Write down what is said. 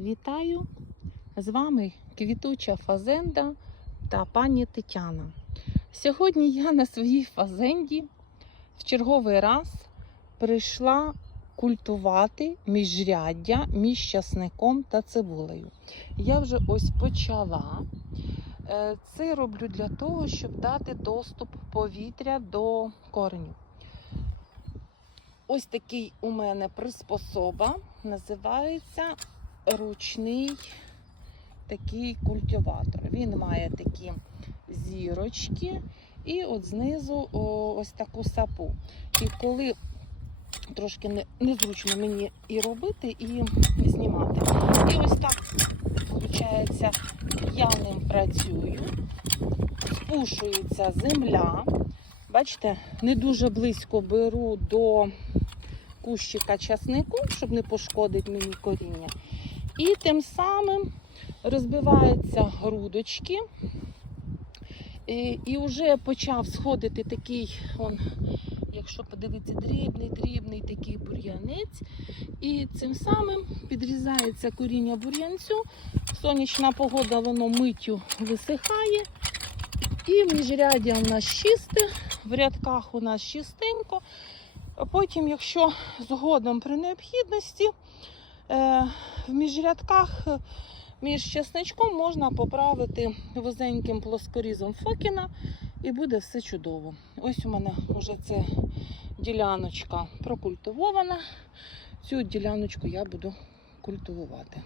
Вітаю! З вами квітуча фазенда та пані Тетяна. Сьогодні я на своїй фазенді в черговий раз прийшла культувати міжряддя між часником та цибулею. Я вже ось почала. Е, Це роблю для того, щоб дати доступ повітря до коренів. Ось такий у мене приспособа, називається ручний такий культиватор. Він має такі зірочки і от знизу ось таку сапу. І коли трошки не, незручно мені і робити, і знімати. І ось так, виходить, я ним працюю, спушується земля. Бачите, не дуже близько беру до кущика часнику, щоб не пошкодити мені коріння. І тим самим розбиваються грудочки. І, вже почав сходити такий, он, якщо подивитися, дрібний, дрібний такий бур'янець. І цим самим підрізається коріння бур'янцю. Сонячна погода, воно миттю висихає. І міжряддя у нас чисте, в рядках у нас чистенько. Потім, якщо згодом при необхідності, е, в міжрядках е, між чесничком можна поправити вузеньким плоскорізом Фокіна і буде все чудово. Ось у мене вже ця діляночка прокультивована. Цю діляночку я буду культивувати.